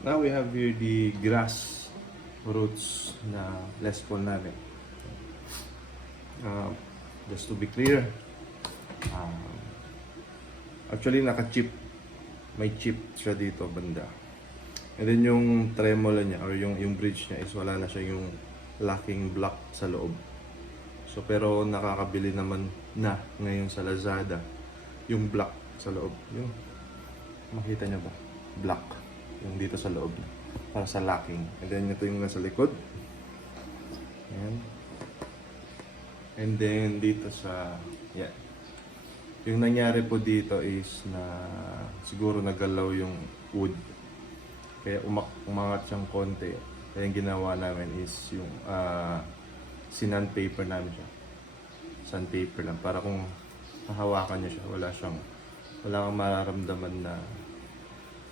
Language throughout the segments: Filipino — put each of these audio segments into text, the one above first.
Now we have here the grass roots na Les Paul namin. Uh, just to be clear, uh, actually naka-chip. May chip siya dito banda. And then yung tremolo niya or yung bridge niya is wala na siya yung locking block sa loob. So pero nakakabili naman na ngayon sa Lazada yung block sa loob. Yung makita niyo ba? Block yung dito sa loob para sa locking. And then ito yung nasa likod. Ayan. And then dito sa yan. Yung nangyari po dito is na siguro nagalaw yung wood. Kaya umangat siyang konti. Kaya yung ginawa namin is yung sinandpaper namin siya. Sandpaper lang. Para kung hahawakan niya siya, wala kang mararamdaman na,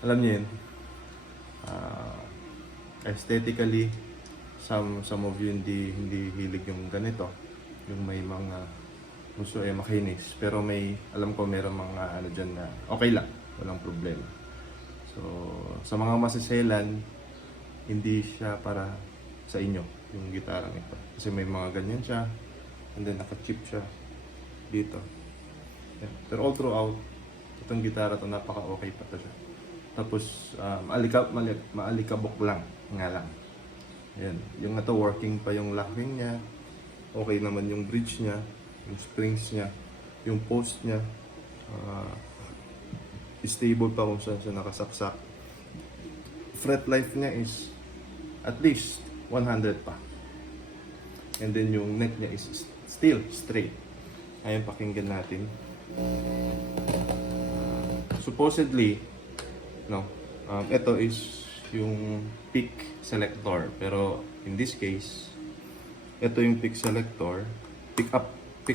alam niyo yun, aesthetically, some of you hindi hilig yung ganito. Yung may mga gusto makinis. Pero alam ko meron mga ano dyan na okay lang. Walang problema. So, sa mga masiselan, hindi siya para sa inyo, yung gitarang ito. Kasi may mga ganyan siya, and then naka-chip siya dito. Yeah. Pero all throughout, itong gitara to napaka-okay pa to siya. Tapos, maalikabok lang, nga lang. Ayan. Yung ito, working pa yung locking niya. Okay naman yung bridge niya, yung springs niya, yung post niya. Stable pa kung saan siya nakasaksak. Fret life niya is at least 100 pa. And then yung neck niya is still straight. Ayan, pakinggan natin. Supposedly, ito is yung pick selector. Pero in this case, ito yung pick selector. Pick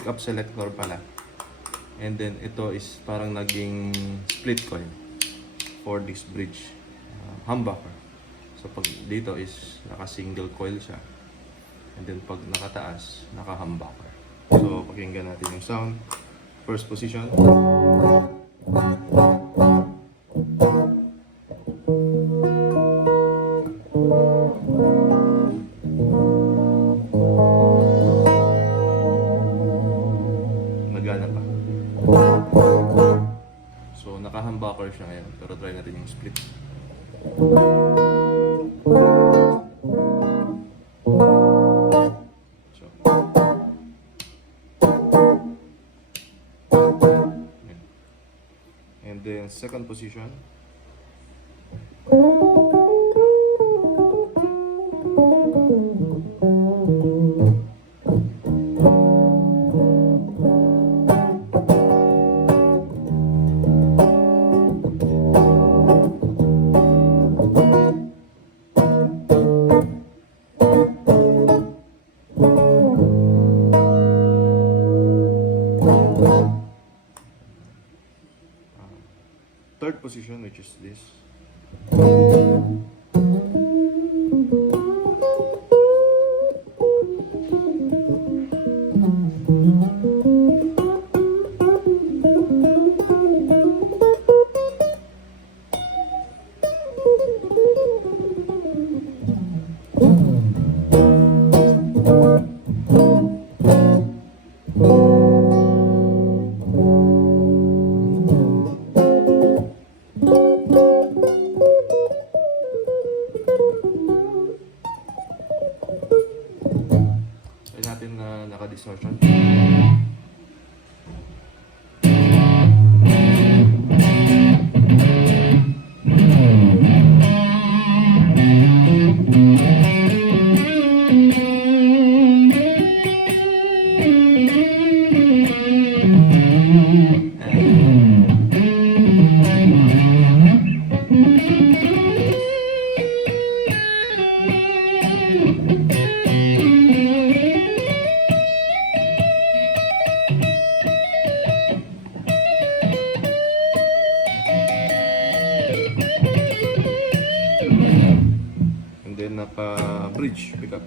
up selector pala. And then ito is parang naging split coil for this bridge humbucker. So pag dito is naka-single coil siya. And then pag nakataas, naka-humbucker. So pakinggan natin yung sound. First position. Nagana pa. So naka-humbucker siya ngayon. Pero try natin yung split. So, and then second position. Third position, which is this. Natin na naka-distortion. And then naka-bridge pickup.